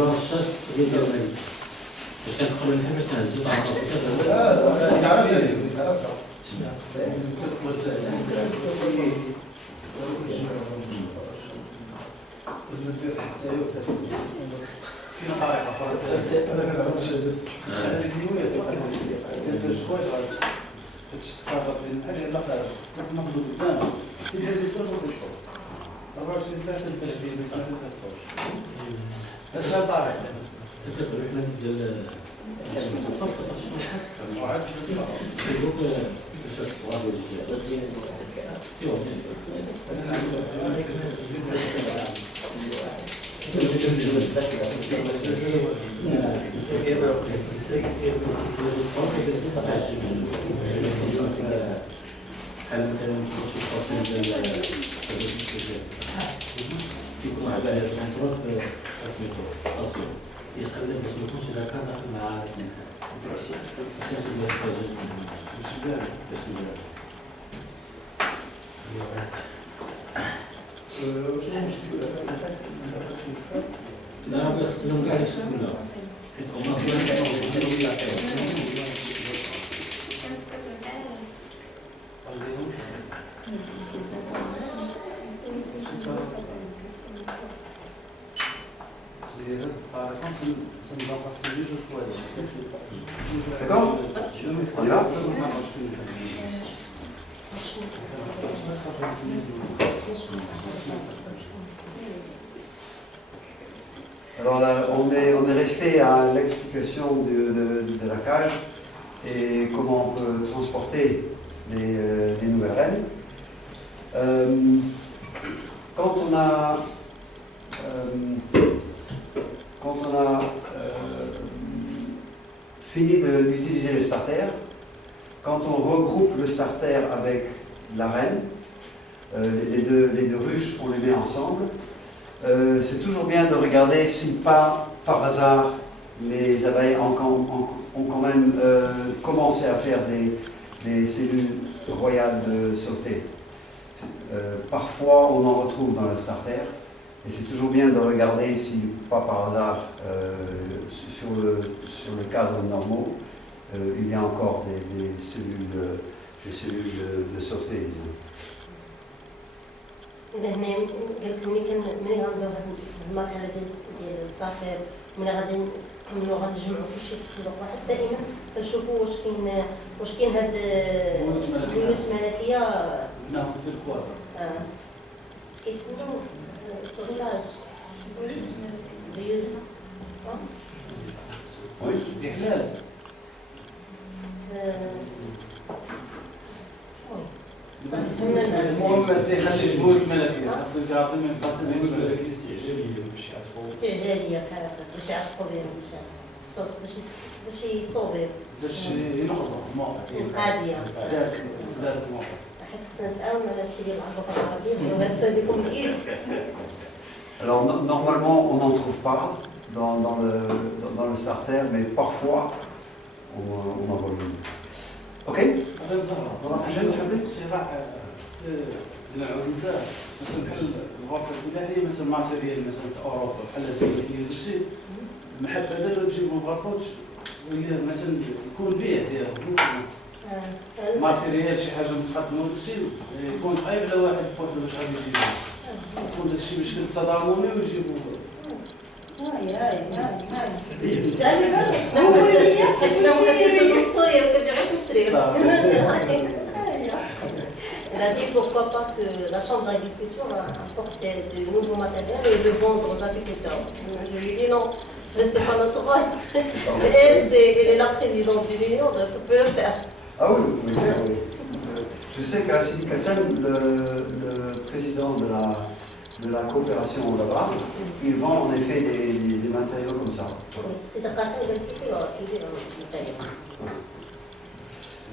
دابا الشاط ديال المالي باش كندخلوا لها باش نهزو تعرفوا لا يعرف يعرف بس لا طارق تكسر الحلم ديال الصوت يكون على الكنترول في سميتو اصلا يخلي باش ما يكونش اذا كان داخل مع لا بس لو قاعد يشتغل D'accord? On y va? Alors là, on est resté à l'explication de la cage et comment on peut transporter les nouvelles reines. Quand on a fini d'utiliser le starter, quand on regroupe le starter avec la reine, les deux ruches, on les met ensemble. C'est toujours bien de regarder si pas par hasard les abeilles ont quand même commencé à faire des cellules royales de sauté. Parfois on en retrouve dans le starter et c'est toujours bien de regarder si pas par hasard sur le cadre normaux il y a encore des cellules de sauté, disons. إذا هنا قلت ملي غنديرو هاد المرحلة ديال الستارتر ملي غادي نكملو غنجمعو كلشي في صندوق واحد دائما كنشوفو واش كاين هاد بيوت ملكية نعم في الكوادر كيتسموا السوفيلاج بيوت إحلال المهم ما خليش بيوت ملكية خاصو يعطي من قاسم بيوت ملكية استعجالية باش يعرفوا بهم باش يصوبوا باش ينقضوا الموقع قاضية إصدار الموقع حيت خصنا نتعاونوا على هادشي ديال العربة العربية وهاد سادكم الإيد. Alors normalement on n'en trouve pas dans le starter, mais parfois on en voit une. Ok? هذا الزهرة عشان تعمل صراع العنزة مثلا بحال الغرفة الفلاحية مثلا ماتيريال مثلا أوروبا بحال الدولية داكشي المحبة دابا تجيبو فابوتش وهي مثلا يكون بيع ديالهم ماتيريال شي حاجة متقدمة وداكشي يكون صعيب على واحد بوحدو باش غادي يجيبو يكون داكشي بشكل تضامني ويجيبو Elle a dit pourquoi pas que la Chambre d'agriculture apporte de nouveaux matériels et le vendre aux agriculteurs. Je lui ai dit non, c'est pas notre rôle. Elle est la présidente de l'Union, donc elle peut le faire. Ah oui, vous pouvez le faire, oui. Je sais qu'à Sidi Kassem, le président de la coopération là-bas, il vend en effet des matériaux comme ça. C'est de passer de l'Italie.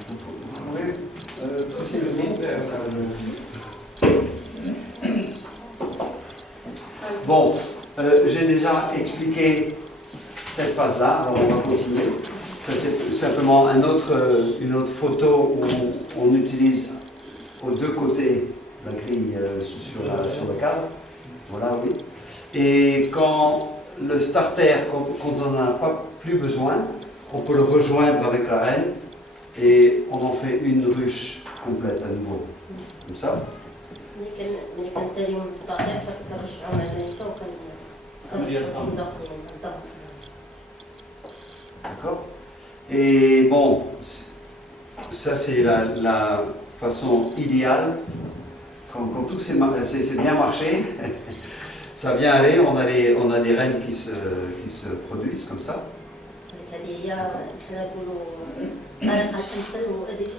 Vous pouvez presser le nom. Bon, j'ai déjà expliqué cette phase-là, alors on va continuer. Ça c'est simplement une autre photo où on utilise aux deux côtés la grille sur le cadre. Voilà, oui. Et quand le starter, quand on n'en a pas plus besoin, on peut le rejoindre avec la reine et on en fait une ruche complète à nouveau. Comme ça. ملي كنساليو من السطاطير صافي كنرجعو مع الميتة وكنرجعو الصندوق ديالنا الظهر. D'accord. Et bon, ça c'est la façon idéale. Quand tout c'est bien marché, ça vient aller, on a des reines qui se produisent comme ça. هذه هي حنا نقولوا طريقة التمثيل وهذيك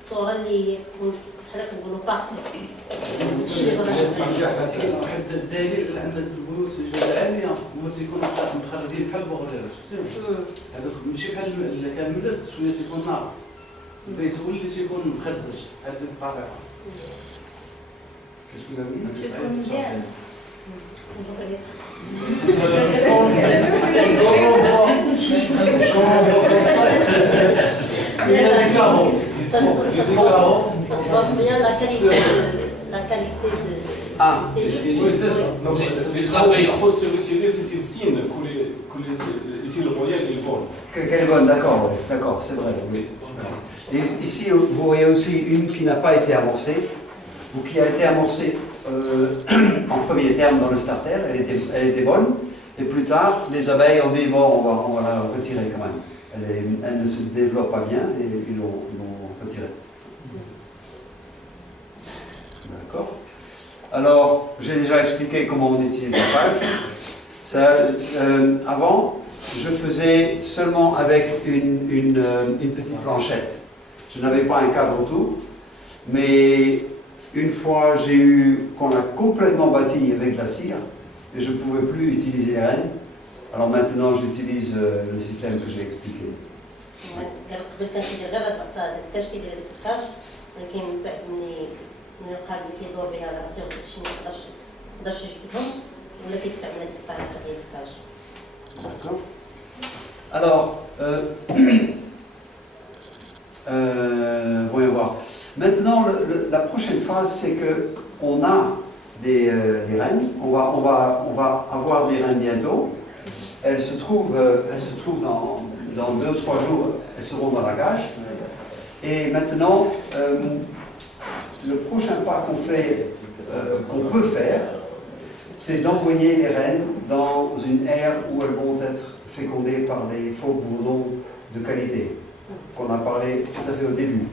الصورة اللي بحال كنقولوا باغ. واحد الدليل عند البيوت الجزائريه هما تيكونوا مخرجين بحال البوغريرج هذوك ماشي بحال اللي كان ملس شويه تيكون ناقص البيت هو اللي تيكون مخدش هذه الطريقه تكون مزيان. Ça se voit bien la qualité de... Ah, Oui, c'est ça. Donc, les travailleurs post-solutionnaires, c'est une signe que ici le moyen est bon. qu'elle est bonne, d'accord, d'accord, c'est vrai. Oui. Et ici, vous voyez aussi une qui n'a pas été amorcée, ou qui a été amorcée en premier terme dans le starter, elle était bonne, et plus tard, les abeilles ont dit, bon, on va la retirer quand même. Elle ne se développe pas bien, et ils l'ont retirée. D'accord. Alors, j'ai déjà expliqué comment on utilise la page. Avant, je faisais seulement avec une petite planchette. Je n'avais pas un cadre autour, mais une fois qu'on a complètement bâti avec la cire, et je ne pouvais plus utiliser les rênes, alors maintenant j'utilise le système que j'ai expliqué. قبل كان كيدير غير هاد العصا هذاك كاش كيدير هذاك الكاش ولكن من بعد من القالب اللي كيدور بها لاسيغ داكشي ميقدرش يجبدهم ولا كيستعمل هذيك الطريقه ديال الكاش. D'accord. Alors, voyons voir. Maintenant, la prochaine phase, c'est que on a des reines. On va avoir des reines bientôt. Elles se trouvent dans 2-3 jours, elles seront dans la cage. Et maintenant, le prochain pas qu'on peut faire, c'est d'envoyer les reines dans une aire où elles vont être fécondées par des faux bourdons de qualité, qu'on a parlé tout à fait au début.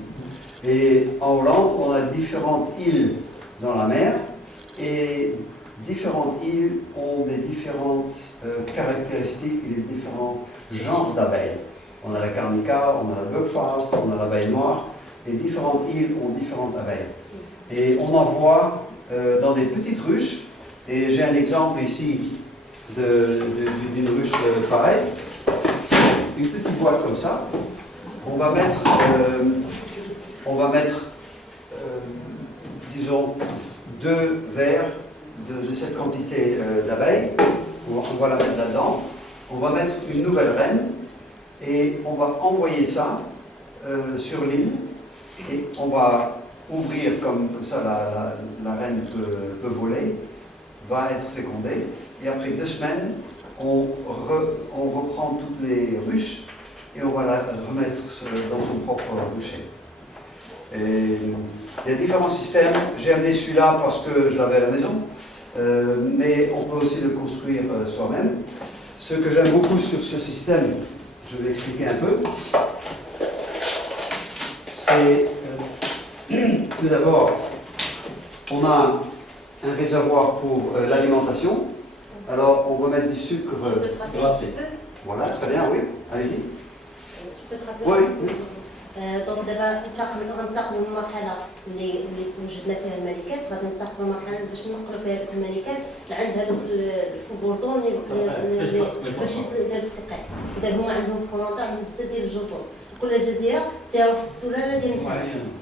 Et en Hollande, on a différentes îles dans la mer, et différentes îles ont des différentes caractéristiques et des différents genres d'abeilles. On a la carnica, on a la buckfast, on a l'abeille noire, et différentes îles ont différentes abeilles. Et on envoie dans des petites ruches, et j'ai un exemple ici d'une ruche pareille, une petite boîte comme ça. On va mettre disons, 2 verres de cette quantité d'abeilles. On va la mettre là-dedans. On va mettre une nouvelle reine et on va envoyer ça sur l'île et on va ouvrir comme ça la reine peut voler, va être fécondée et après 2 semaines on reprend toutes les ruches et on va la remettre dans son propre rucher. Et il y a différents systèmes. J'ai amené celui-là parce que je l'avais à la maison, mais on peut aussi le construire soi-même. Ce que j'aime beaucoup sur ce système, je vais expliquer un peu, c'est tout d'abord, on a un réservoir pour l'alimentation. Alors on va mettre du sucre. Je peux te rappeler un petit peu. Voilà, très bien, oui, allez-y. Je peux te rappeler Oui, un petit peu. دونك دابا غنتقلوا من المرحله اللي وجدنا فيها الملكات غادي ننتقلوا لمرحله باش نقلوا فيها هذوك الملكات لعند هذوك الفوبوردون باش يديروا التلقيح. اذا هما عندهم في فرنسا عندهم بزاف ديال الجزر، كل جزيره فيها واحد السلاله ديال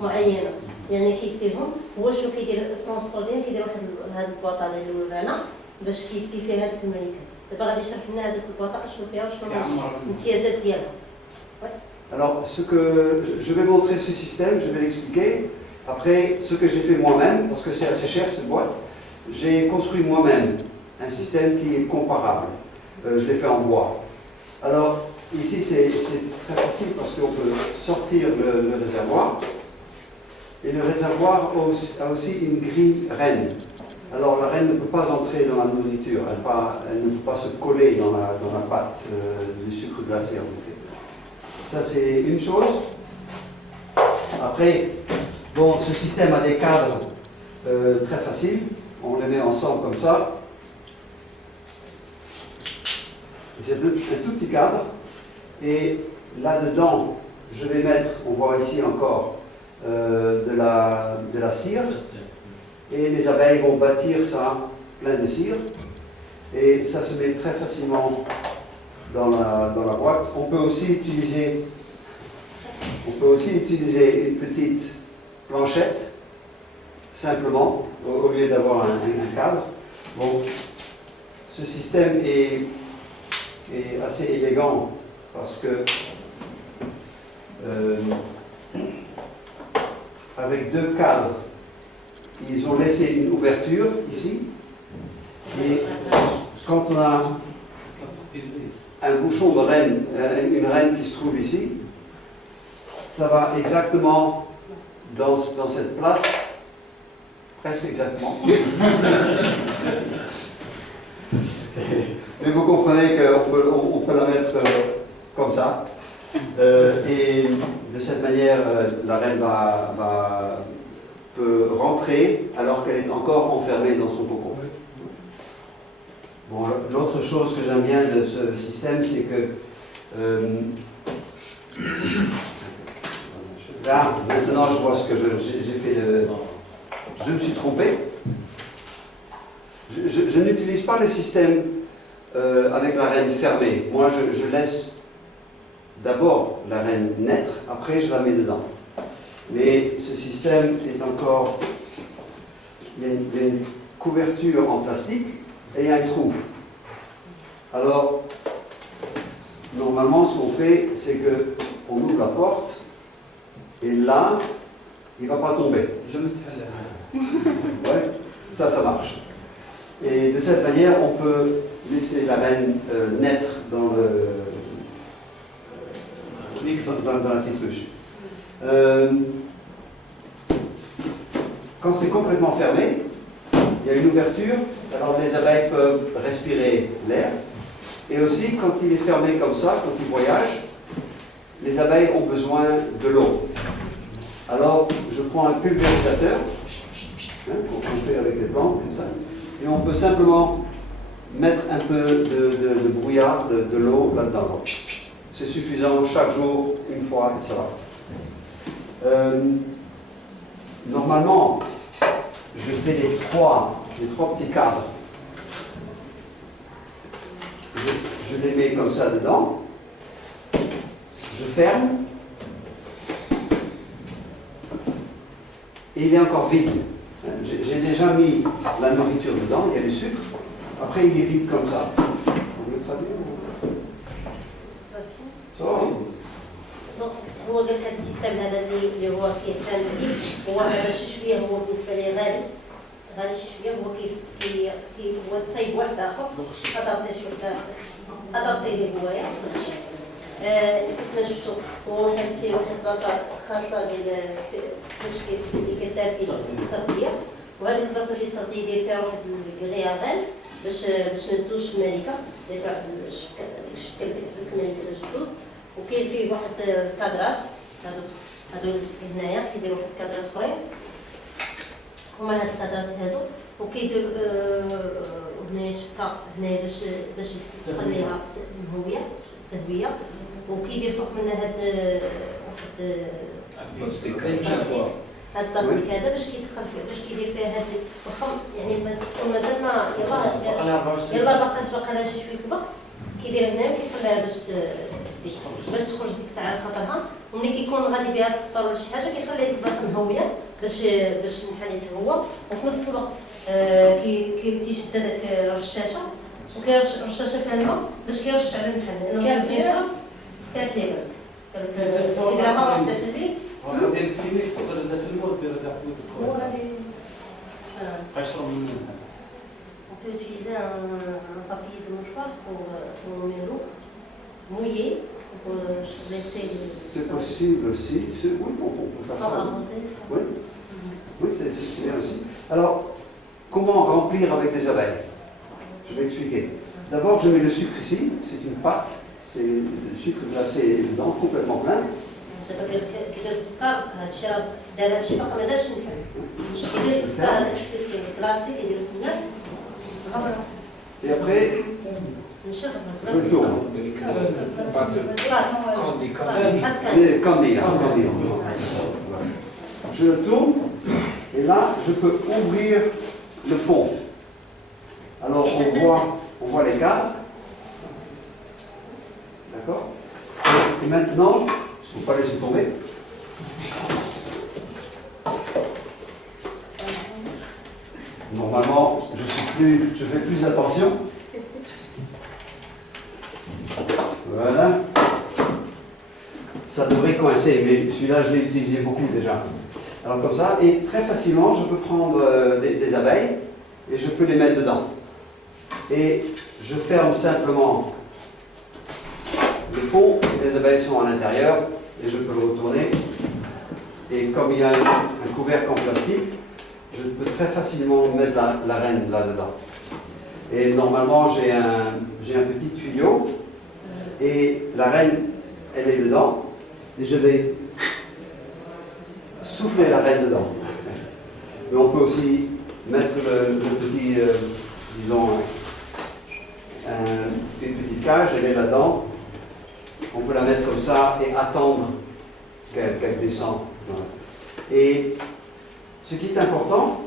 معينه يعني كيديرهم هو شنو كيدير الترونسبور ديالهم كيدير واحد هذه البواطه اللي ورانا باش كيدي فيها هذوك الملكات. دابا غادي يشرح لنا هذوك البواطه شنو فيها وشنو الامتيازات ديالها. Alors, je vais montrer ce système, je vais l'expliquer. Après, ce que j'ai fait moi-même, parce que c'est assez cher cette boîte, j'ai construit moi-même un système qui est comparable. je l'ai fait en bois. Alors, ici, c'est très facile parce qu'on peut sortir le réservoir. Et le réservoir a aussi une grille reine. Alors, la reine ne peut pas entrer dans la nourriture, elle ne peut pas se coller dans la pâte du sucre glacé. En fait. Ça, c'est une chose. Après, bon, ce système a des cadres très faciles. On les met ensemble comme ça. C'est un tout petit cadre. Et là-dedans, je vais mettre, on voit ici encore, de la cire. Et les abeilles vont bâtir ça plein de cire. Et ça se met très facilement dans la boîte. On peut aussi utiliser une petite planchette, simplement, au lieu d'avoir un cadre. Bon, ce système est assez élégant parce que avec deux cadres, ils ont laissé une ouverture ici. Et quand on a un bouchon de reine, une reine qui se trouve ici, ça va exactement dans cette place, presque exactement. Mais vous comprenez qu'on peut la mettre comme ça. Et de cette manière, la reine peut rentrer alors qu'elle est encore enfermée dans son cocon. Bon, l'autre chose que j'aime bien de ce système, c'est que là, maintenant je vois ce que j'ai fait. Je me suis trompé. Je n'utilise pas le système avec la reine fermée. Moi, je laisse d'abord la reine naître, après je la mets dedans. Mais ce système est encore... Il y a une couverture en plastique et il y a un trou. Alors, normalement, ce qu'on fait, c'est qu'on ouvre la porte et là, il ne va pas tomber. Ouais, ça marche. Et de cette manière, on peut laisser la reine naître dans la petite ruche. Quand c'est complètement fermé, il y a une ouverture, alors les abeilles peuvent respirer l'air. Et aussi, quand il est fermé comme ça, quand il voyage, les abeilles ont besoin de l'eau. Alors, je prends un pulvérisateur, qu'on fait avec les plantes, comme ça, et on peut simplement mettre un peu de brouillard, de l'eau là-dedans. C'est suffisant chaque jour, une fois, et ça va. Normalement, je fais les trois petits cadres. Je les mets comme ça dedans. Je ferme. Et il est encore vide. J'ai déjà mis la nourriture dedans, il y a du sucre. Après, il est vide comme ça. On le traduire? Ça va? هو قال لك هذا السيستم هذا اللي هو كيهتم به هو هذا شي شويه هو بالنسبه لي غالي شي شويه هو هو تصايب واحد اخر ادابتي ليه هوايا كما شفتوا هو واحد فيه واحد البلاصه خاصه فاش كيدار فيه التغذيه وهذه البلاصه ديال التغذيه داير فيها واحد الكغياغان باش ما ندوش الملكه داير فيها واحد الشبكه اللي كتحبس الملكه باش تدوز وكاين فيه واحد الكادرات هادو هنايا كيديروا واحد الكادرات اخرين هما هاد الكادرات هادو وكيدير هنايا شبكه هنايا باش تخليها تهويه وكيدير فوق منها هاد واحد بلاستيك هاد البلاستيك هذا باش كيدخل فيه باش كيدير فيها هاد واخا يعني مازال ما يلاه باقا لها شي شويه الوقت كيدير هنا كيخليها باش تخرج ديك الساعه على خاطرها وملي كيكون غادي بها في السفر ولا شي حاجه كيخلي ديك البلاصه مهويه باش الحال يتهوى وفي نفس الوقت كيشد هذاك الرشاشه وكيرش الرشاشه فيها الماء باش كيرش على المحل لانه كافيه كيديرها مره واحده في الليل غادي الكلينيك تصل لذاك الموت دير كاع في هو غادي يشرب منها peut utiliser un papier de mouchoir pour nommer l'eau, mouillé, pour laisser C'est possible aussi. Oui, on peut faire sans ça. arroser. Sans... Oui, oui c'est bien aussi. Alors, comment remplir avec des abeilles? Je vais expliquer. D'abord, je mets le sucre ici. C'est une pâte. C'est le sucre glacé dedans, complètement plein. كده السكر هذا الشراب دار هذا الشيء باقي ما دارش نحل كده السكر هذا كلاسيك يديرو سمنه Et après, نشرب je le tourne. Candy, voilà. Je le tourne et là, je peux ouvrir le fond. Alors, on voit les cadres. D'accord? Et maintenant, il ne faut pas laisser tomber. Normalement, je fais plus attention. Voilà. Ça devrait coincer, mais celui-là, je l'ai utilisé beaucoup déjà. Alors comme ça, et très facilement, je peux prendre des abeilles et je peux les mettre dedans. Et je ferme simplement le fond, les abeilles sont à l'intérieur et je peux le retourner. Et comme il y a un couvercle en plastique, je peux très facilement mettre la reine là-dedans. Et normalement, j'ai un petit tuyau et la reine, elle est dedans. Et je vais souffler la reine dedans. Mais on peut aussi mettre le petit, disons, une petite cage, elle est là-dedans. On peut la mettre comme ça et attendre qu'elle descende. Et ce qui est important,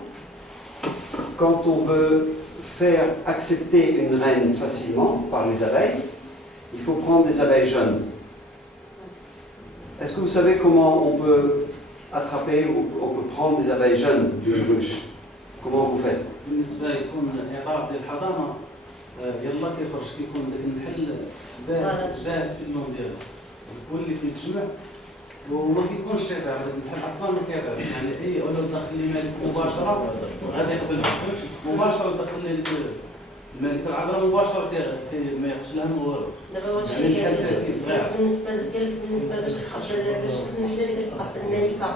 quand on veut faire accepter une reine facilement par les abeilles, il faut prendre des abeilles jeunes. Est-ce que vous savez comment on peut attraper ou on peut prendre des abeilles jeunes d'une ruche? Comment vous faites? بالنسبه يكون اطار ديال الحضانه يلا كيخرج كيكون داك النحل باهت في اللون ديالو هو اللي كيتجمع وما كيكونش تيضعف هذاك النحل اصلا ما كيضعف يعني اي ولو دخل لي مالك مباشره غادي يقبل مباشره دخل لي الملك العذراء مباشره ما يقتلها ما والو دابا واش يعني النحل فاسي صغير بالنسبه باش تقبل باش النحله اللي كتقبل الملكه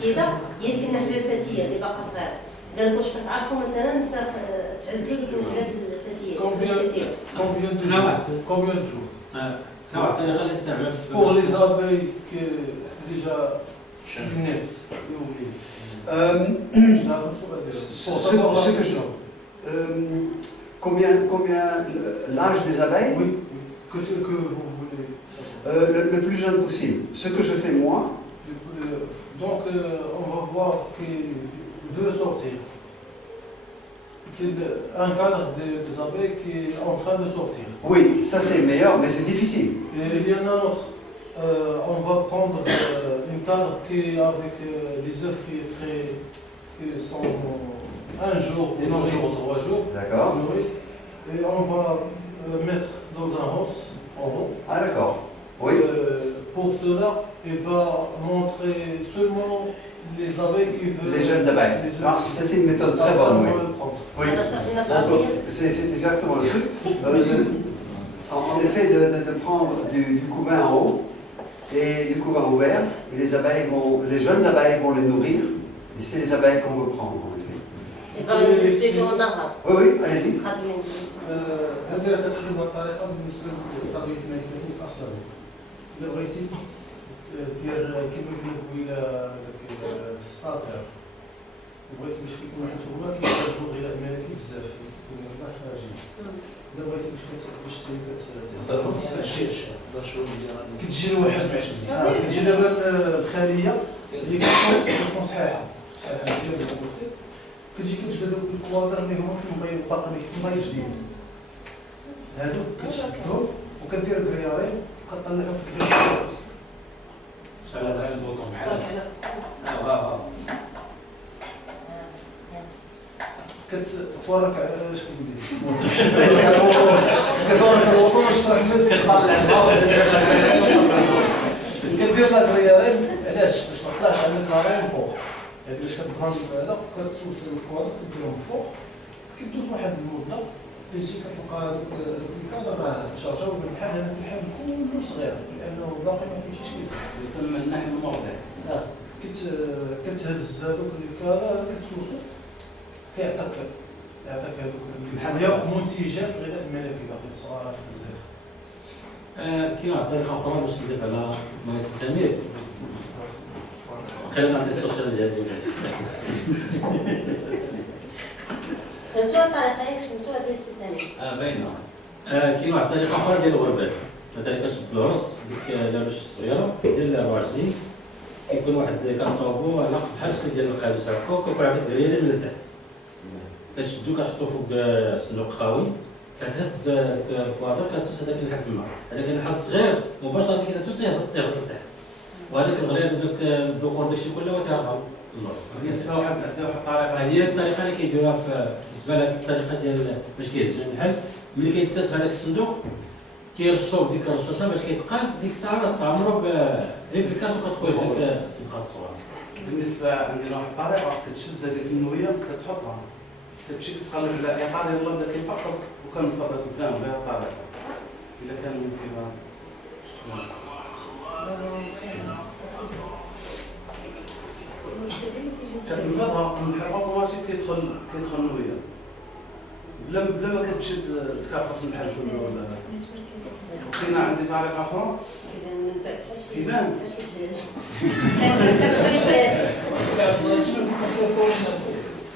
جديده هي ديك النحله الفتيه اللي باقا صغيره قال لك واش كتعرفوا مثلا انت تعزلي ديك النحله الفتيه Combien de jours نعطيني خلي الساعه pour les abeilles qui déjà lunettes Combien l'âge des abeilles? Oui, que vous voulez. Le plus jeune possible. Ce que je fais moi. Donc on va voir qu'il veut sortir. Un cadre des abeilles qui est en train de sortir. Oui, ça c'est meilleur, mais c'est difficile. Et il y en a un autre. On va prendre une cadre qui est avec les œufs qui sont un jour, 2 jours, 3 jours. D'accord. Et on va mettre dans un os en haut. Ah d'accord. Oui. Pour cela, il va montrer seulement les abeilles qui veulent. Les jeunes abeilles. Ah, ça c'est une méthode très bonne. Oui. Oui. C'est exactement le truc. En effet, de prendre du couvain en haut et du couvain ouvert, et les jeunes abeilles vont les nourrir, et c'est les abeilles qu'on veut prendre. En effet. Oui, oui, allez-y. هذه تقريبا الطريقه بالنسبه للطبيب الملكي اصلا الا بغيتي دير كيما قلنا قبيله الستارتر بغيتي باش كيكون واحد الشغله كيحتاجو غذاء ملكي بزاف كيكون يربح عجيب الا بغيتي باش كتجي لواحد كتجي دابا الخليه اللي كتكون صحيحه مزيان كتجي كتجبد الكوادر اللي هما فيهم باقي ماي جديد هادو كتشدهم وكدير كريارين وكطلعهم كدير على هذا البوطون بحال كتورك اش كنقول كتورك الوطن باش تروح الناس كدير لها كريارين علاش باش ما طلعش عندك نارين فوق يعني باش كتبان هذا كتسلسل الكوادر كديرهم فوق كيدوز واحد المده تجي كتلقى الكادر راه تشارجاو بالحال هذاك الحال كله صغير لانه باقي ما فهمتيش كيفاش. يسمى النحل الموضع. كتهز هذوك الكادر كتسوسو كيعطيك هذوك منتجات الغذاء الملكي باقي صغار بزاف. كاين واحد الطريقه اخرى باش نضيف على ما ياسر سمير خلينا نعطي السوشيال ديالي فهمتوا الطريقه فهمتوها ديال السي سمير باينه. كاين واحد الطريقه اخرى ديال الغربال مثلا كتشد العرس ديك لاباش الصغيره ديال 24 كيكون واحد كنصاوبو على بحال شكل ديال القابوس هكا وكيكون عندك دريري من التحت كتشدو كنحطو فوق الصندوق خاوي كتهز الكوادر كتسوس هذاك اللحم تما هذاك اللحم الصغير مباشره كتسوس يهبط لتحت وهذاك الغليظ وداك الدخول داكشي كله تيرجع للور. بالنسبه لواحد الطريقه هذه هي الطريقه اللي كيديروها بالنسبه لهذه الطريقه ديال باش كيهزوا النحل ملي كيتساس هذاك الصندوق كيرشوا ديك الرشاشه باش كيتقاد ديك الساعه تعمروا بريبليكاس وكتدخل ديك الصبغه الصغار. بالنسبه عندنا واحد الطريقه كتشد هذيك النويه كتحطها كتمشي كتقلب على اطار يلاه بدا كيفقص وكنفرط قدام بهذه الطريقه الا كان ممكن كتنفضها النحل اوتوماتيك كيدخل النويه بلا ما كتمشي تكافص النحل كله ولا. كاينه عندي طريقه اخرى كيبان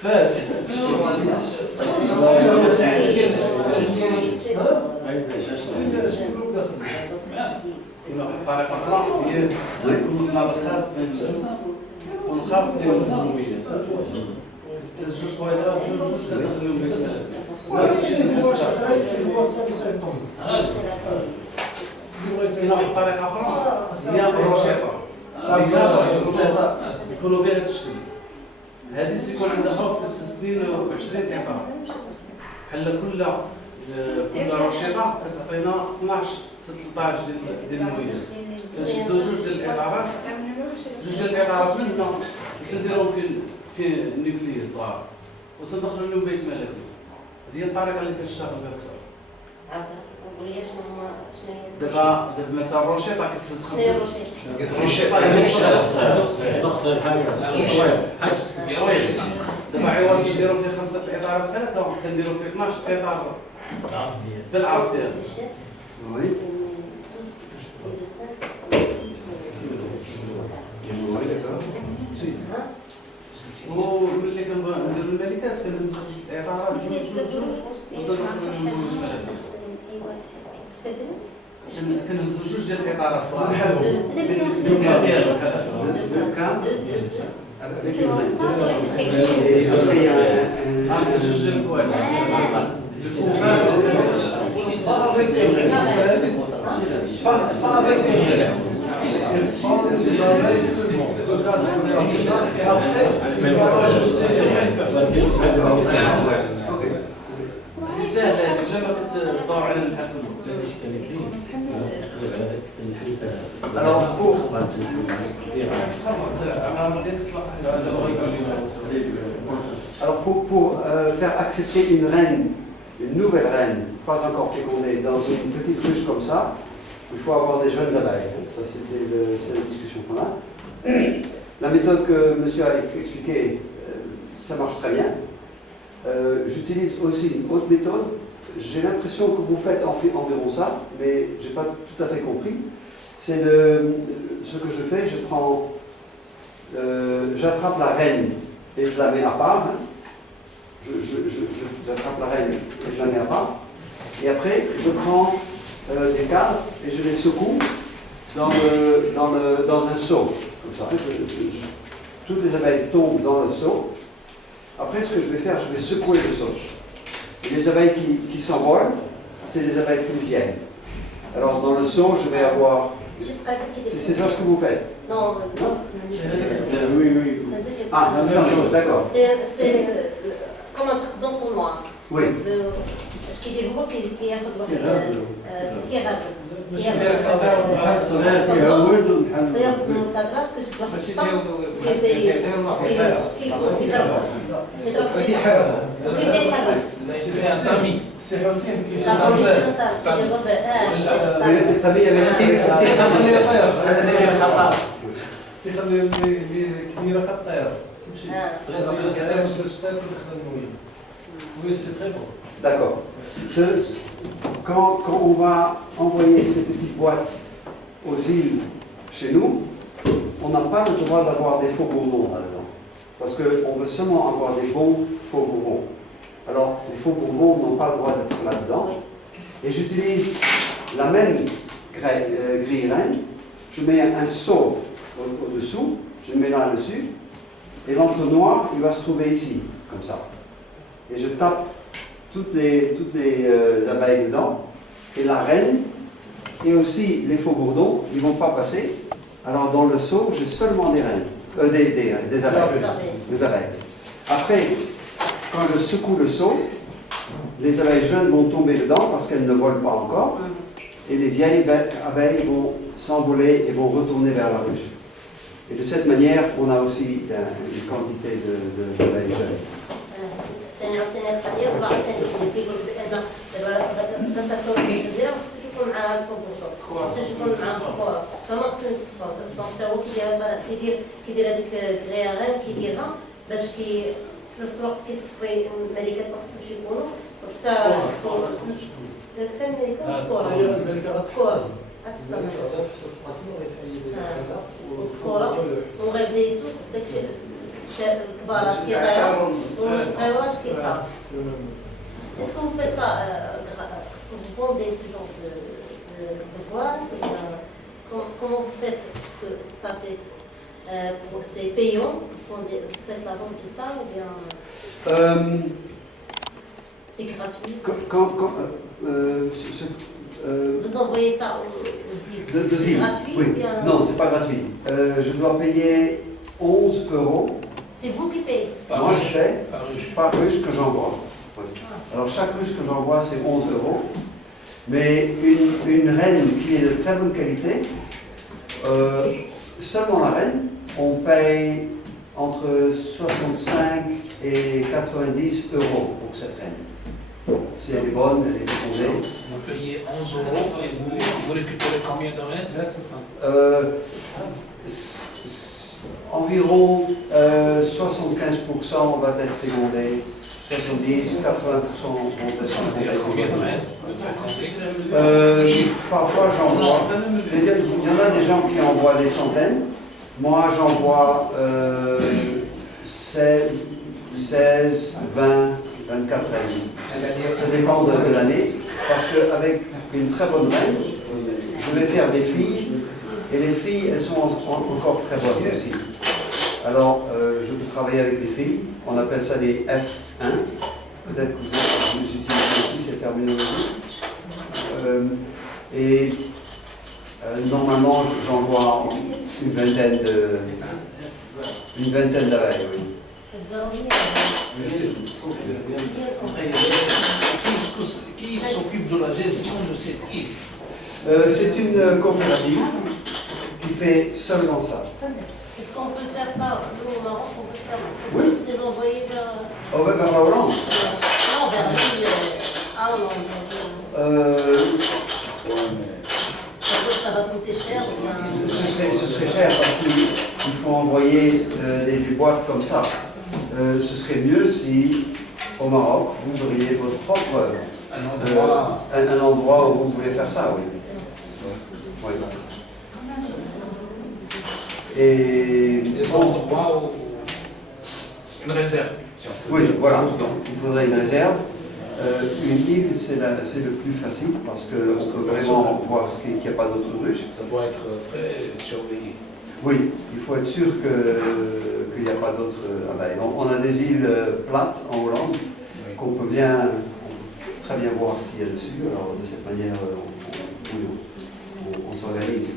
فاش كاينه طريقه اخرى هي المصنع الخاص والخاص ديال السمويه جوج بويضات جوج كتدخلهم باش كاينه واحد الطريقه اخرى هي الروشيطه يكونوا بهذا الشكل هذه تيكون عندها خاص 26 اطار بحال كل روشيطه كتعطينا 12 13 ديال النويات كنشدو جوج ديال الاطارات من هنا تنديروهم في النيوكليوس صغار وتندخلوا لهم بيت ملكي. هذه هي الطريقه اللي كتشتغل بها اكثر. قول لي شنو هما شنو هي دابا مثلا الروشيطه كتهز شنو هي 5 دابا عوض نديرو فيه 5 اطارات بحال هكا كنديرو فيه 12 اطار بالعرض ديالو. Oui. وملي كنديرو الملكات كنديرو اطارات كنهزو جوج ديال الاطارات صغار جوج ديال الكواليت سهله زعما كتدور على الحكم. Alors pour faire accepter une reine, une nouvelle reine, pas encore fécondée, dans une petite ruche comme ça, il faut avoir des jeunes abeilles. Ça c'est la discussion qu'on a. La méthode que monsieur a expliquée, ça marche très bien. J'utilise aussi une autre méthode. J'ai l'impression que vous faites environ ça, mais je n'ai pas tout à fait compris. C'est ce que je fais, j'attrape la reine et je la mets à part. Hein. J'attrape la reine et je la mets à part. Et après, je prends des cadres et je les secoue dans un seau. Comme ça. Toutes les abeilles tombent dans le seau. Après, ce que je vais faire, je vais secouer le seau. Et les abeilles qui s'envolent, c'est des abeilles plus vieilles. Alors, dans le seau, je vais avoir... C'est ça ce que vous faites? Non, oui. Ah, c'est ça, d'accord. C'est comme un truc d'entonnoir. Oui. اش كيدير هو كياخذ واحد كيغادر ماشي داير كادر بحال الصغير كيهود وبحال كياخذ من الكادراس كيشد واحد السطح سي حسين الطبيعة كيخلي اللي كبيره كطير تمشي صغيره تدخل المهم. Oui, c'est très bon. D'accord. Quand on va envoyer ces petites boîtes aux îles chez nous, on n'a pas le droit d'avoir des faux bourbons là-dedans. Parce qu'on veut seulement avoir des bons faux bourbons. Alors, les faux bourbons n'ont pas le droit d'être là-dedans. Et j'utilise la même grille reine. Je mets un seau au-dessous, je le mets là-dessus. Et l'entonnoir, il va se trouver ici, comme ça. Et je tape toutes les abeilles dedans, et la reine, et aussi les faux bourdons, ils ne vont pas passer. Alors dans le seau, j'ai seulement des reines, des abeilles. Des abeilles. Après, quand je secoue le seau, les abeilles jeunes vont tomber dedans parce qu'elles ne volent pas encore, et les vieilles abeilles vont s'envoler et vont retourner vers la ruche. Et de cette manière, on a aussi une quantité d'abeilles jeunes. ثاني الطريقه وبعد ثاني كيقول انا دابا تصفوا مزيان خصو يكون مع الفوق خصو يكون مع الكره فما خصو نتصفوا دونك حتى هو كيدير هذيك الكريغان كيديرها باش في نفس الوقت كيصفي الملكات ما خصهمش يكونوا وحتى الملكه الكره وغيبدا يسوس داكشي الكبار كيطيروا والصغيرات كيبقاو. Est-ce que vous faites ça est-ce que vous vendez ce genre de voile comment vous faites? Est-ce que ça c'est payant? Vous faites la vente de ça ou bien c'est gratuit? Vous envoyez ça aux îles? C'est gratuit oui. ou bien... Non, c'est pas gratuit. Je dois payer 11 €. C'est vous qui payez? Moi je paie par ruche que j'envoie. Oui. Alors chaque ruche que j'envoie c'est 11 €. Mais une reine qui est de très bonne qualité, seulement la reine, on paye entre 65 et 90 € pour cette reine. Si elle est bonne, elle est fondée. Vous payez 11 € et vous récupérez combien de reines? Environ 75% va être fécondé, 70, 80% vont être fécondés. Parfois j'envoie, il y en a des gens qui envoient des centaines, moi j'envoie 16, 20, 24 reines. Ça dépend de l'année, parce qu'avec une très bonne reine, je vais faire des filles, et les filles, elles sont encore très bonnes aussi. Alors, je peux travailler avec des filles, on appelle ça des F1, peut-être que vous utilisez aussi cette terminologie. Et normalement, j'envoie une vingtaine d'abeilles. Oui. Qui s'occupe de la gestion de cette île? C'est une coopérative qui fait seulement ça. Est-ce qu'on peut faire ça? Nous, au Maroc, on peut faire Oui. les envoyer vers... Vers la Hollande. Non, vers l'île Hollande. Ça va coûter cher ou bien... Ce serait cher parce qu'il faut envoyer des boîtes comme ça. Ce serait mieux si, au Maroc, vous auriez votre propre... un endroit où vous pouvez faire ça, oui. Oui. Et des endroits où une réserve. Oui, voilà. Donc, il faudrait une réserve. Une île, c'est le plus facile parce qu'on peut vraiment voir qu'il n'y a pas d'autres ruches. Ça doit être très surveillé. Oui, il faut être sûr qu'il n'y a pas d'autres abeilles. On a des îles plates en Hollande qu'on peut très bien voir ce qu'il y a dessus. Alors de cette manière, on s'organise.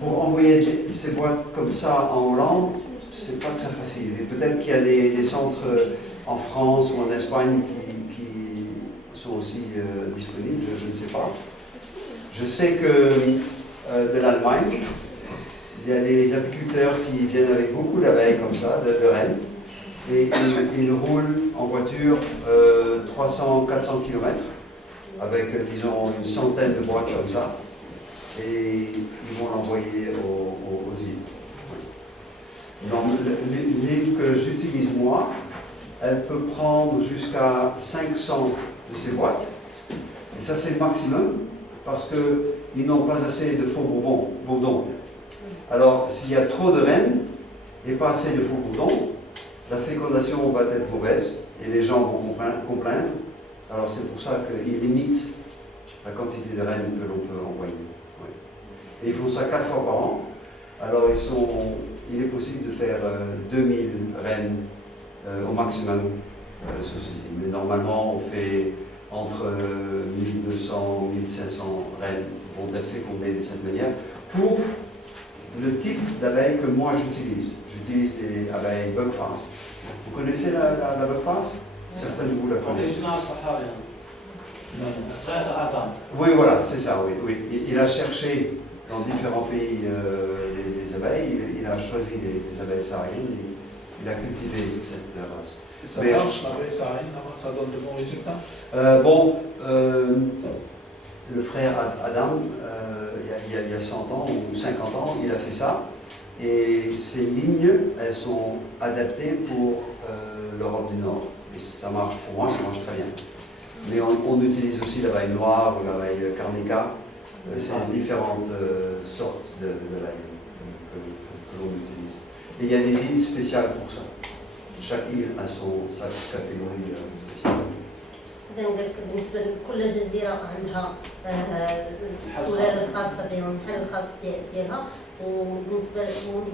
Pour envoyer ces boîtes comme ça en Hollande, c'est pas très facile. Et peut-être qu'il y a des centres en France ou en Espagne qui sont aussi disponibles, je ne sais pas. Je sais que de l'Allemagne, il y a des apiculteurs qui viennent avec beaucoup d'abeilles comme ça, de rennes, et ils roulent en voiture 300-400 km avec, disons, une centaine de boîtes comme ça, et ils vont l'envoyer aux îles. Donc l'île que j'utilise moi, elle peut prendre jusqu'à 500 de ces boîtes, et ça c'est le maximum, parce qu'ils n'ont pas assez de faux bourdons. Alors s'il y a trop de rennes et pas assez de faux bourdons, la fécondation va être mauvaise et les gens vont complaindre. Alors c'est pour ça qu'ils limitent la quantité de rennes que l'on peut envoyer. Ouais. Et ils font ça 4 fois par an. Alors il est possible de faire 2000 rennes au maximum sur ces îles. Mais normalement on fait entre 1200 et 1500 rennes vont être fécondées de cette manière pour le type d'abeilles que moi j'utilise. J'utilise des abeilles Buckfast. Vous connaissez la Buckfast? Certains de vous la connaissent. Oui, voilà, c'est ça, oui. Il a cherché dans différents pays des abeilles, il a choisi des abeilles sahariennes, il a cultivé cette race. Ça marche, l'abeille saharienne, ça donne de bons résultats? Le frère Adam, il y a 100 ans ou 50 ans, il a fait ça. Et ces lignes, elles sont adaptées pour l'Europe du Nord. Et ça marche pour moi, ça marche très bien. Mais on utilise aussi l'abeille noire ou l'abeille carnica. C'est différentes sortes d'abeilles que l'on utilise. Et il y a des îles spéciales pour ça. Chaque île a sa catégorie spéciale. إذا بالنسبة لكل جزيرة عندها السلالة الخاصة بها والمحل الخاص ديالها وبالنسبة لهم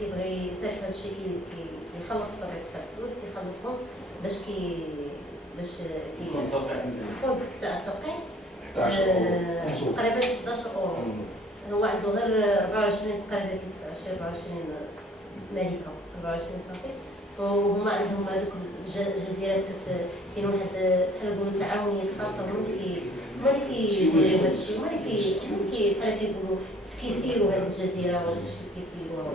كيبغي يصيفط هذا الشيء كيخلص بطبيعة الفلوس كيخلصهم باش يكون ديك الساعة التلقيح تقريبا 11 أورو. هو عنده غير 24 تقريبا كيدفع شي 24 ملكة 24 صافي. وهما عندهم هذوك الجزيرات كاين واحد بحال نقولوا تعاونيات خاصه هما اللي كيديروا هذا الشيء هما اللي بحال كيقولوا كيسيروا هذه الجزيره وهذا الشيء كيسيروها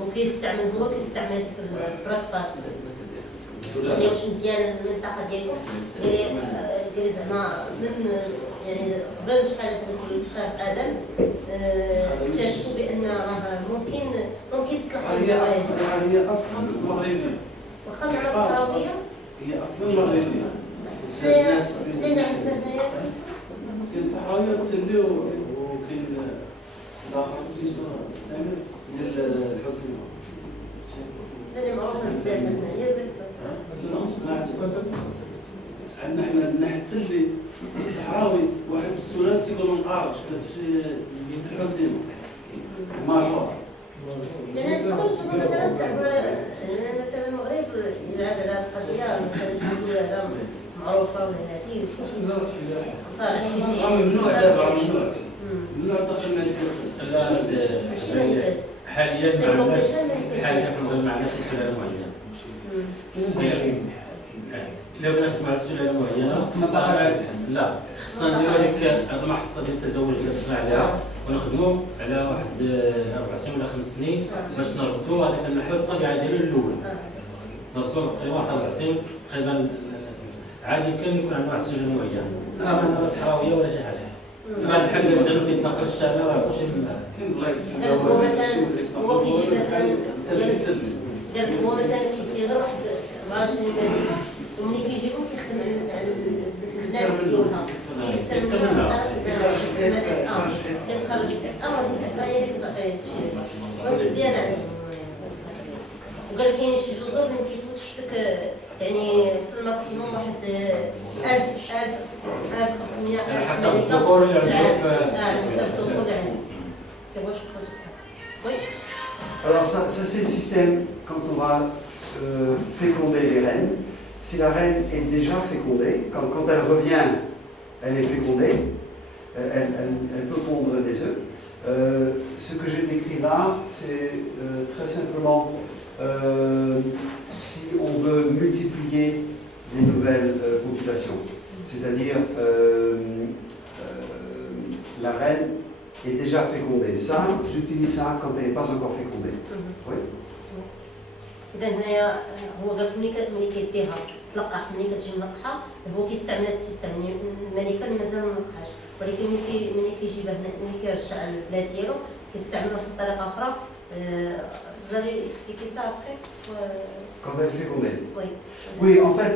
وكيستعمل هو كيستعمل هذيك البراكفاست اللي واش مزيان المنطقه ديالكم قال زعما من يعني قبل شحال هذا الخاف ادم اكتشفوا بان راه ممكن تصلح هي اصلا مغربيه واخا زعما صحراويه هي اصلا مغربيه حنا عندنا هنايا كاين صحراويه تسلي وكاين اخر ديال الحسن هذه معروفه بزاف هنايا عندنا حنا الناحيه التلي الصحراوي واحد السلال تيكون مقارب في الحسين ماجور. يعني تقدروا تشوفوا مثلا مثلا المغرب يلعب على القضيه مثلا شي سلاله معروفه ولا هاتي لا دخلنا لا حاليا ما عندناش شي سلاله معينه. إلا بغينا نخدموا على السلاله معينه لا خصنا نديرو هذيك المحطه ديال التزوج اللي دخلنا عليها ونخدموا على واحد 4 سنين ولا 5 سنين باش نربطوا هذاك النحو الطبيعه ديالو الاول. نربطوا تقريبا 4 سنين تقريبا عادي يمكن يكون عندنا واحد السلاله معينه. راه ما عندنا صحراويه ولا شي حاجه. راه الحل ديال الجنوب تيتنقل الشارع راه كلشي كاين بلايص هو مثلا هو كيجي مثلا هو مثلا كيدير واحد 24 مليون وملي كيجيبو كيخدم على الناس ديالها كيتخرج هي اللي كتعطي شي مزيان عليهم. وقال كاين شي جزر ما كيفوتش لك يعني في الماكسيموم واحد 1500 على حسب الذكور اللي عندهم حسب الذكور اللي عندهم كيبغيوش يخرجوا اكثر. Alors ça c'est le système quand on va féconder les reines. Si la reine est déjà fécondée, quand elle revient, elle est fécondée, elle peut pondre des œufs. Ce que j'ai décrit là, c'est très simplement si on veut multiplier les nouvelles populations. C'est-à-dire, la reine est déjà fécondée. Ça, j'utilise ça quand elle n'est pas encore fécondée. Oui. إذا هنايا هو قال ملي كيديها تلقح ملي كتجي ملقحة هو كيستعمل هذا السيستم يعني الملكة اللي مازال ما ملقحاش ولكن ملي كيجيبها هنا ملي كيرجع للبلاد ديالو كيستعمل واحد الطريقة أخرى vous allez expliquer ça après Quand elle est fécondée. Oui. Oui, en fait,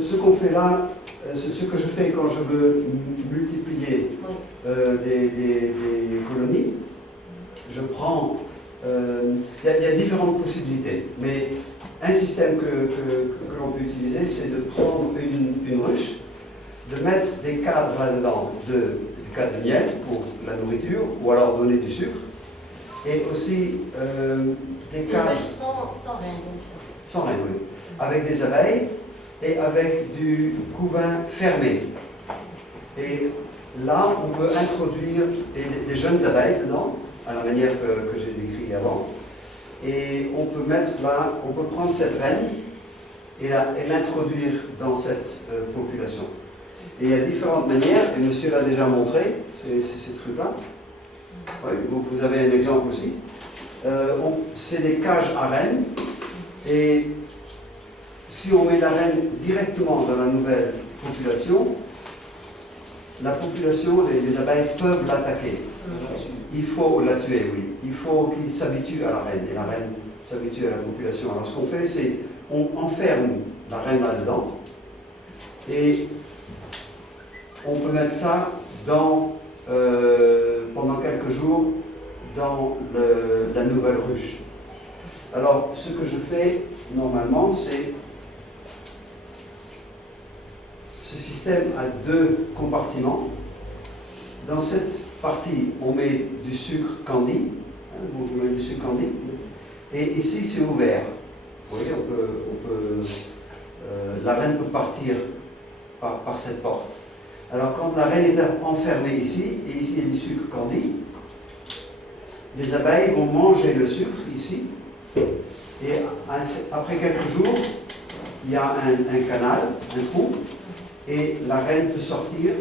ce qu'on fait là, ce que je fais quand je veux multiplier des colonies, je prends. Il y a différentes possibilités, mais un système que l'on peut utiliser, c'est de prendre une ruche, de mettre des cadres là-dedans, des cadres de miel pour la nourriture, ou alors donner du sucre, et aussi des cadres. Une ruche sans reine, bien sûr. Sans reine, oui. Avec des abeilles et avec du couvain fermé. Et là, on peut introduire des jeunes abeilles dedans, à la manière que j'ai décrit avant. Et on peut mettre là, on peut prendre cette reine et l'introduire dans cette population. Et il y a différentes manières, et monsieur l'a déjà montré, ces trucs-là. Oui, vous avez un exemple aussi. C'est des cages à reines, et si on met la reine directement dans la nouvelle population, la population, les abeilles peuvent l'attaquer. Il faut la tuer, oui. Il faut qu'il s'habitue à la reine, et la reine s'habitue à la population. Alors ce qu'on fait, c'est on enferme la reine là-dedans, et on peut mettre ça dans, pendant quelques jours dans la nouvelle ruche. Alors ce que je fais normalement, c'est ce système a deux compartiments. Dans cette partie, on met du sucre candi, vous mettez du sucre candi, et ici c'est ouvert. Vous voyez, la reine peut partir par cette porte. Alors quand la reine est enfermée ici, et ici il y a du sucre candi, les abeilles vont manger le sucre ici, et après quelques jours, il y a un canal, un trou, et la reine peut sortir,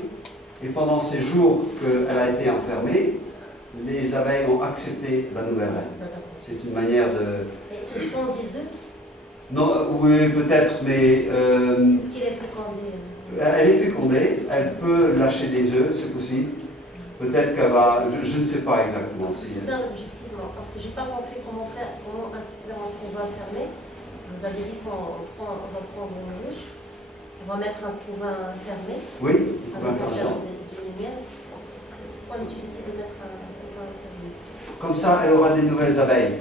et pendant ces jours qu'elle a été enfermée, les abeilles ont accepté la nouvelle reine. C'est une manière de... Et le temps des œufs? Non, oui, peut-être, mais... Est-ce qu'il est fécondé? Elle est fécondée, elle peut lâcher des œufs, c'est possible. Peut-être qu'elle va... Je ne sais pas exactement. C'est ça objectivement, parce que je n'ai pas compris comment on va fermer. Vous avez dit qu'on va prendre une ruche, on va mettre un couvain fermé. Oui, un couvain fermé. De lumière. C'est quoi l'utilité de mettre un couvain fermé? Comme ça, elle aura des nouvelles abeilles.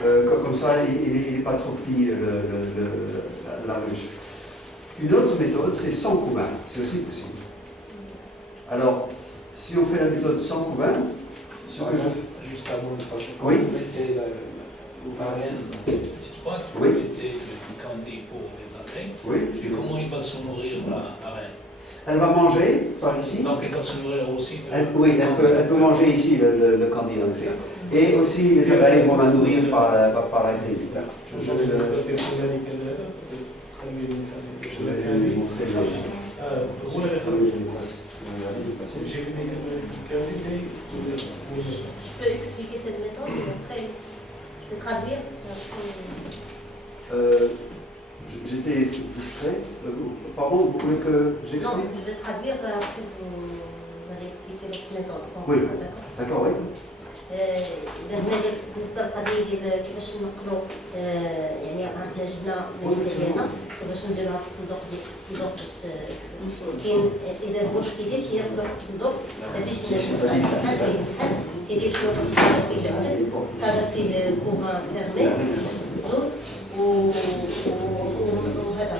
Comme ça, il n'est pas trop petit, la ruche. Une autre méthode, c'est sans couvain. C'est aussi possible. Alors, si on fait la méthode sans couvain, ce que je... Juste avant de passer, oui. vous mettez la reine dans cette petite boîte, oui. Vous mettez du candy pour les abeilles. Oui. Et comment il va se nourrir la reine? Elle va manger par ici. Donc elle va se nourrir aussi. Oui, elle peut manger ici le candy en effet. Et aussi les abeilles vont la nourrir par la grise. Je vais lui montrer Je peux expliquer cette méthode et après je vais traduire. J'étais distrait. Pardon, vous voulez que j'explique? Non, je vais traduire après vous allez expliquer votre méthode. Oui, d'accord, oui. إذا هنا بالنسبة للقضية ديال كيفاش نقلو يعني عندنا جبنا الملكة ديالنا كيفاش نديروها في الصندوق باش كاين إذا البوش كيدير كياخد واحد الصندوق مفيش بحال كيدير شي واحد فيه العسل هذا فيه كوفان فيرمي وهذا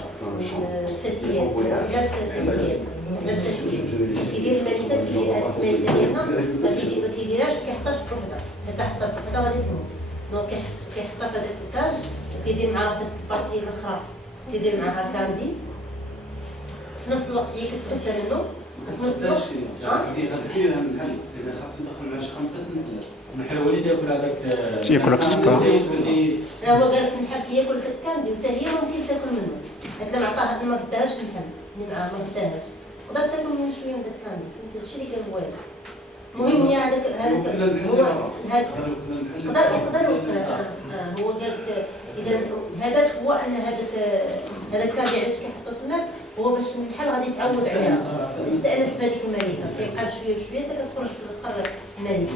الفتيات ثلاث فتيات كيدير الملكة الملكة ديالنا ما كيديرهاش كيحطهاش بوحدها كتحطها بوحدها وغادي تموت دونك كيحطها في هذاك الكاج وكيدير معاها في البارتي الاخرى كيدير معاها كاندي في نفس الوقت هي كتغذى منه ما تستاهلش فيها اللي غادي لها الحل اذا خاص يدخل مع شي 5 الناس الحل هو اللي تاكل هذاك تياكل هاك السكر. لا هو قال لك الحل كياكل داك الكاندي وحتى هي ممكن تاكل منه. هاد اللي معطاها ما بداهاش الحل اللي معاه ما بداهاش. تقدر تاكل منه شويه من داك الكاندي فهمتي هادشي اللي قال هو. المهم هي هذاك هو يقدر هو قال لك اذا الهدف هو ان هذا الكاندي علاش كيحطوا سنات هو باش الحل غادي يتعود عليها يستانس بهذيك المريضه كيبقى بشويه بشويه حتى كتخرج في الاخر المريضه.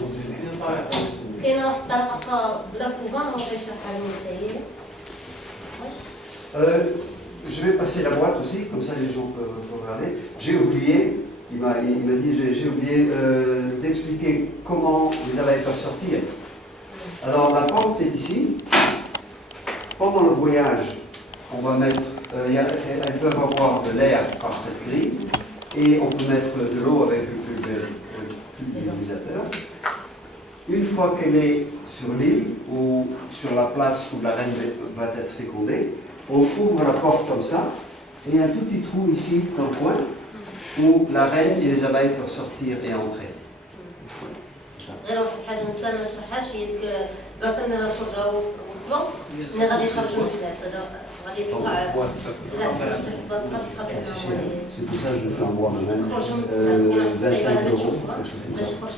كاينه واحد الطريقه اخرى بلا كوفان هو كيشرحها لنا حتى هي. Je vais passer la boîte aussi, comme ça les gens peuvent regarder. J'ai oublié, il m'a dit, j'ai oublié d'expliquer comment les abeilles peuvent sortir. Alors la porte est ici. Pendant le voyage, on va mettre, elles peuvent avoir de l'air par cette grille et on peut mettre de l'eau avec le pulvérisateur. Une fois qu'elle est sur l'île ou sur la place où la reine va être fécondée, on ouvre la porte comme ça, et il y a un tout petit trou ici dans le coin où la reine et les abeilles peuvent sortir et entrer. غير واحد الحاجه نسى ما شرحهاش هي ديك البلاصه اللي غنخرجها وصلوا ملي غادي يخرجوا الناس هذا غادي يطلع لا البلاصه C'est pour ça que je le fais en bois maintenant. يخرجوا من السطح 25 باش euros. يخرج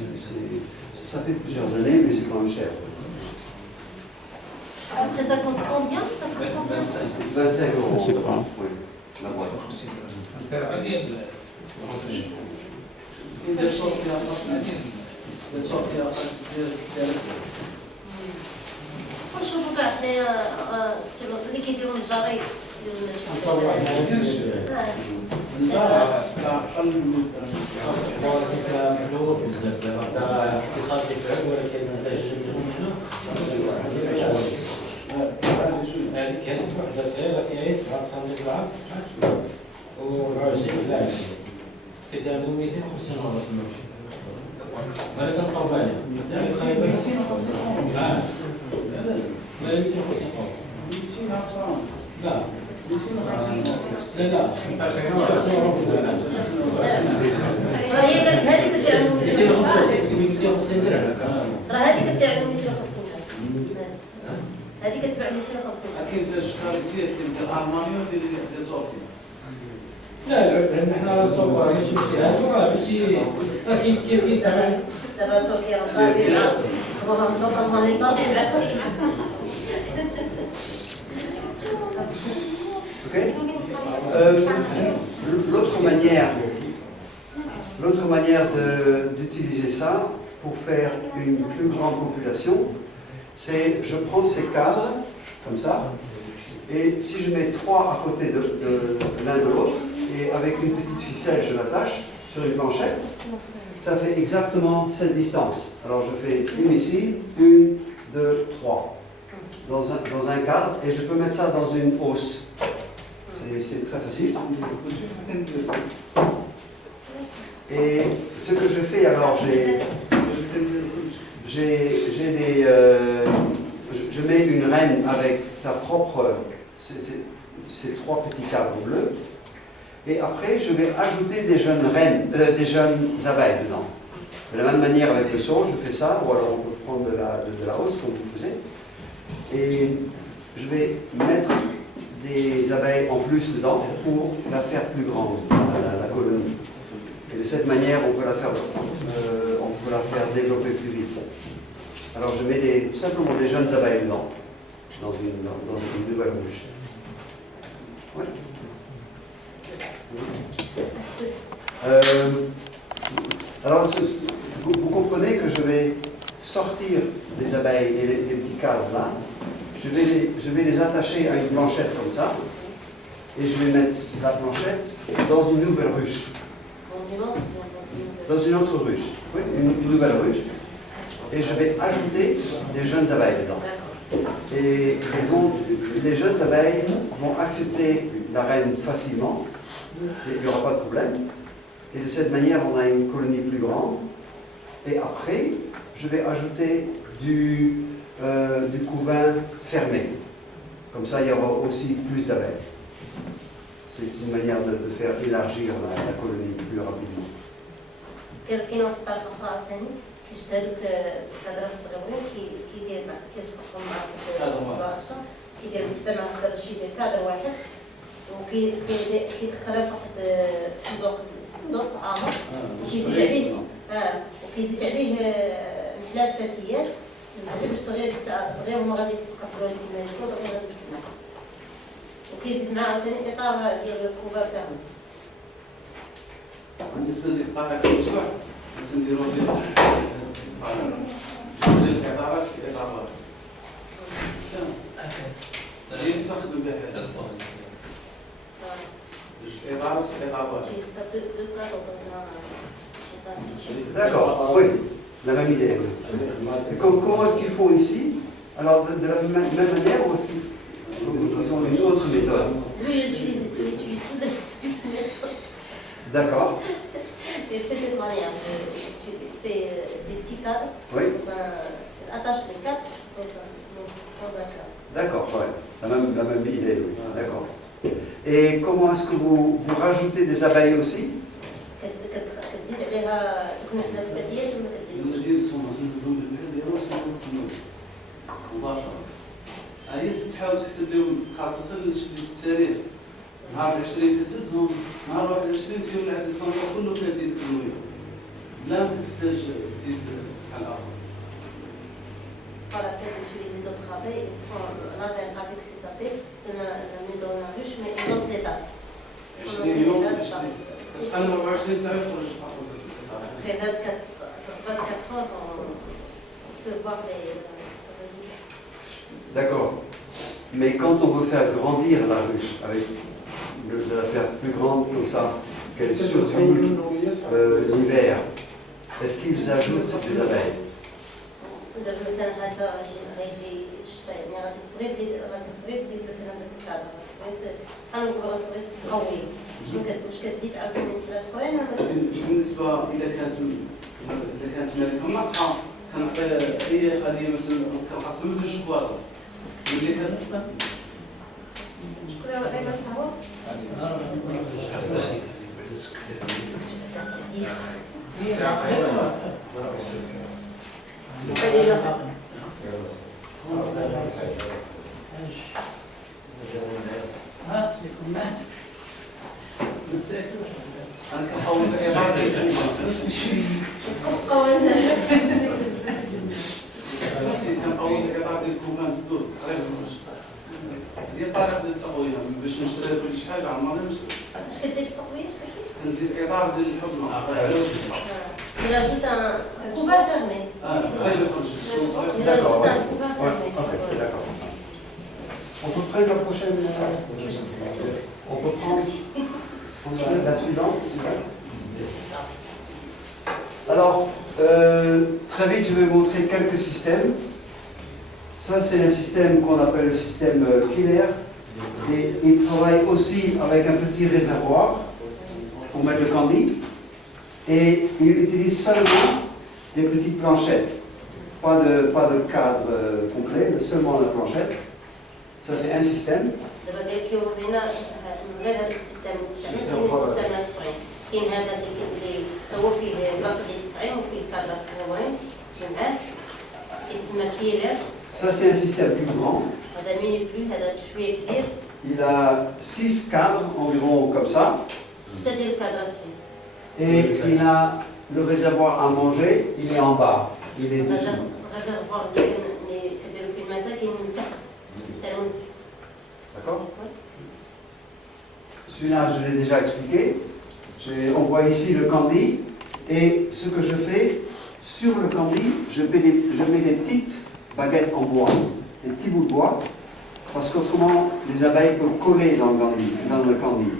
من السطح. Ça fait plusieurs années, mais c'est quand même cher. Après ça compte combien? Ça coûte combien? 25 euros. C'est pas. Oui, la boîte. إذا صوت فيها فصل إذا صوت فيها نشوفوا كاع حنايا اللي كيديروا الجري هذيك وحده صغيره فيها 7 سنتيمتر العرض و24 لاعب كدير عندهم 250 مرة في الماتش. أنا كنصاوب عليه. 250 اه. لا 250 قرن. 200 فرنك. لا. 250. لا 25 هي قالت هذه كدير عندهم 250 درهم. راه هذه كدير عندهم 250 هذه كتباع 250. كاين فاش كاريتيات ديال المانيا ديال صوتي. لا لان حنا نصور غير شي هذا راه باش كيسمع دابا تركيا طابعه والله طابعه Ok. L'autre manière d'utiliser ça pour faire une plus grande population, c'est je prends ces cadres comme ça, et si je mets 3 à côté de l'un de l'autre, et avec une petite ficelle je l'attache sur une planchette, ça fait exactement cette distance. Alors je fais une ici, 1, 2, 3, dans un cadre, et je peux mettre ça dans une hausse. C'est très facile. Et ce que je fais alors, je mets une reine avec sa propre, ces 3 petits cadres bleus, et après je vais ajouter des jeunes reines, des jeunes abeilles dedans. De la même manière avec le saut, je fais ça, ou alors on peut prendre de la hausse comme vous faisiez, et je vais mettre des abeilles en plus dedans pour la faire plus grande, la colonie. Et de cette manière, on peut la faire développer plus vite. Alors je mets simplement des jeunes abeilles dedans, dans une nouvelle ruche. Ouais. Alors vous comprenez que je vais sortir les abeilles et les petits cadres là. Je vais les attacher à une planchette comme ça, et je vais mettre la planchette dans une nouvelle ruche. Dans une autre ruche. Oui, une nouvelle ruche. Et je vais ajouter des jeunes abeilles dedans. Et les jeunes abeilles vont accepter la reine facilement, et il n'y aura pas de problème. Et de cette manière, on a une colonie plus grande. Et après, je vais ajouter du couvain fermé. Comme ça, il y aura aussi plus d'abeilles. C'est une manière de faire élargir la colonie plus rapidement. كاين واحد الطريقه اخرى عاوتاني كيشد هذوك الكادرات الصغيرين كيدير مع كيسقم مع الورشه كيدير بدا مع هذا باش يدير كادر واحد وكيدخلها في واحد الصندوق عامر وكيزيد عليه نحلات فاسيات باش دغيا هما غادي يتقبلوا هذيك الملكه ودغيا غادي تسمع وكيزيد معاه عاوتاني اطار ديال الكوفر تاعهم. بالنسبه للطريقه المشروع خاص نديرو ديال الاطارات في اطارات غير نستخدم بها هذا الاطارات في اطارات. D'accord, oui, la même idée. Oui. Et comment est-ce qu'ils font ici? Alors, de la même manière, ou est-ce qu'ils ont une autre méthode? Lui, il utilise toutes les méthodes. D'accord. Il fait cette manière. Tu fais des petits cadres. Oui. Attache les cadres dans un cadre. D'accord, ouais. La même idée, oui. D'accord. Et comment est-ce que vous rajoutez des abeilles aussi? كتزيد عليها تكون عندنا الفتيات ولا كتزيد؟ ندير سوماسيون نزول البحر ديالو واش نكون مباشره. هذه تحاول تحسب لهم خاصة شديد التاريخ نهار 20 تهزهم نهار 21 تجيو لهاد الصندوق كله كيزيد التنوير لا ما كتحتاج تزيد بحال اخر. Pas la peine d'utiliser d'autres abeilles, on arrête avec ces abeilles, on la met dans la ruche, mais ils ont des dates. 20 يوم كتبقى 24 ساعة يخرج حافظ. Après 24 heures, on peut voir les résultats. D'accord. Mais quand on veut faire grandir la ruche, de la faire plus grande comme ça, qu'elle survive l'hiver, est-ce qu'ils ajoutent des abeilles? دابا مثلا هذا غيجي الشتا يعني غادي تبغي تزيد مثلا داك الكادر تبغي بحال نقولوا غتبغي تقوي واش كتزيد عاوتاني حلات اخرين ولا بالنسبة إذا كانت مالكة ناطحة كنعطي أي خلية مثلا كنقسم لجوج كواطر ملي شكون اللي غيبان القهوه؟ غنحاول الإطار ديال كنحاول الإطار ديال الكوفان مسدود قريب من الجسر هي الطريقة ديال التقوية باش نشري كل شي حاجة عمرنا نشري. اش كدير في التقويه؟ كنزيد إطار ديال الحضنة Il ajoute un couvert fermé. خلي يخرج. Il ajoute un couvert fermé. Ok, d'accord. On peut prendre la prochaine. On peut prendre la suivante. Alors, très vite, je vais vous montrer quelques systèmes. Ça, c'est un système qu'on appelle le système Killer. Et il travaille aussi avec un petit réservoir pour mettre le candy. Et il utilise seulement des petites planchettes. Pas de cadre complet, mais seulement la planchette. Ça, c'est un système. دابا كيورينا من غير هذا السيستم نستعمل السيستم الاسبوعي كاين هذا اللي هو فيه بلاصه ديال التسعيم وفيه كادرات صغيورين معاه كيتسمى كيلر. Ça, c'est un système plus grand. هذا ميني بلو هذا شويه كبير. Il a 6 cadres environ comme ça. 6 ديال الكادرات فيه. Et il a le réservoir à manger, il est en bas. Il est dessous. الريزرفوار اللي كديروا فيه الماء كاين من تحت حتى من تحت. D'accord? Celui-là, je l'ai déjà expliqué. On voit ici le candy. Et ce que je fais, sur le candy, je mets des petites baguettes en bois, des petits bouts de bois, parce qu'autrement, les abeilles peuvent coller dans le candy.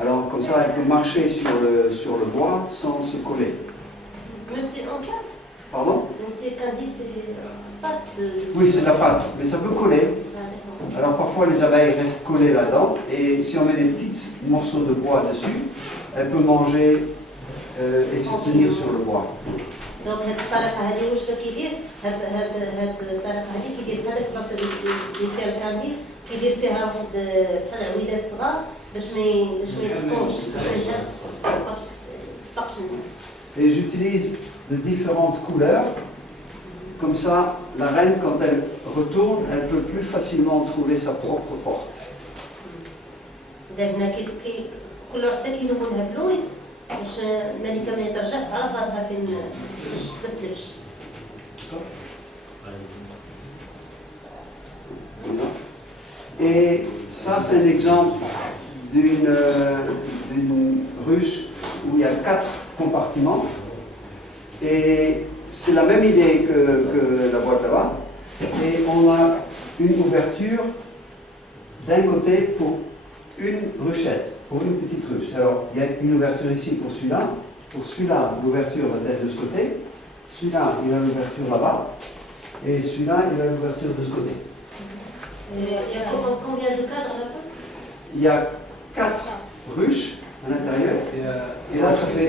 Alors, comme ça, elles peuvent marcher sur le bois sans se coller. Même si en pâte. Pardon? Même si candy, c'est des pâtes de... Oui, c'est de la pâte, mais ça peut coller. Alors parfois les abeilles restent collées là-dedans et si on met des petits morceaux de bois dessus, elles peuvent manger et se tenir sur le bois. Donc هاد الطريقة هادي واش كيدير هاد الطريقة هادي كيدير في هاديك البلاصة اللي فيها الكاندي كيدير فيها واحد بحال عويدات صغار باش ما يلصقوش ما يلصقش. Et j'utilise de différentes couleurs. Comme ça, la reine, quand elle retourne, elle peut plus facilement trouver sa propre porte. درنا كل وحده كيلونها بلون باش الملكه ما ترجعش على راسها فين ما تلفش. Et ça, c'est un exemple d'une ruche où il y a 4 compartiments. Et c'est la même idée que la boîte là-bas. Et on a une ouverture d'un côté pour une ruchette, pour une petite ruche. Alors, il y a une ouverture ici pour celui-là. Pour celui-là, l'ouverture va être de ce côté. Celui-là, il a l'ouverture là-bas. Et celui-là, il a l'ouverture de ce côté. Il y a combien de cadres là-bas? Il y a 4 ruches à l'intérieur. Et là, ça fait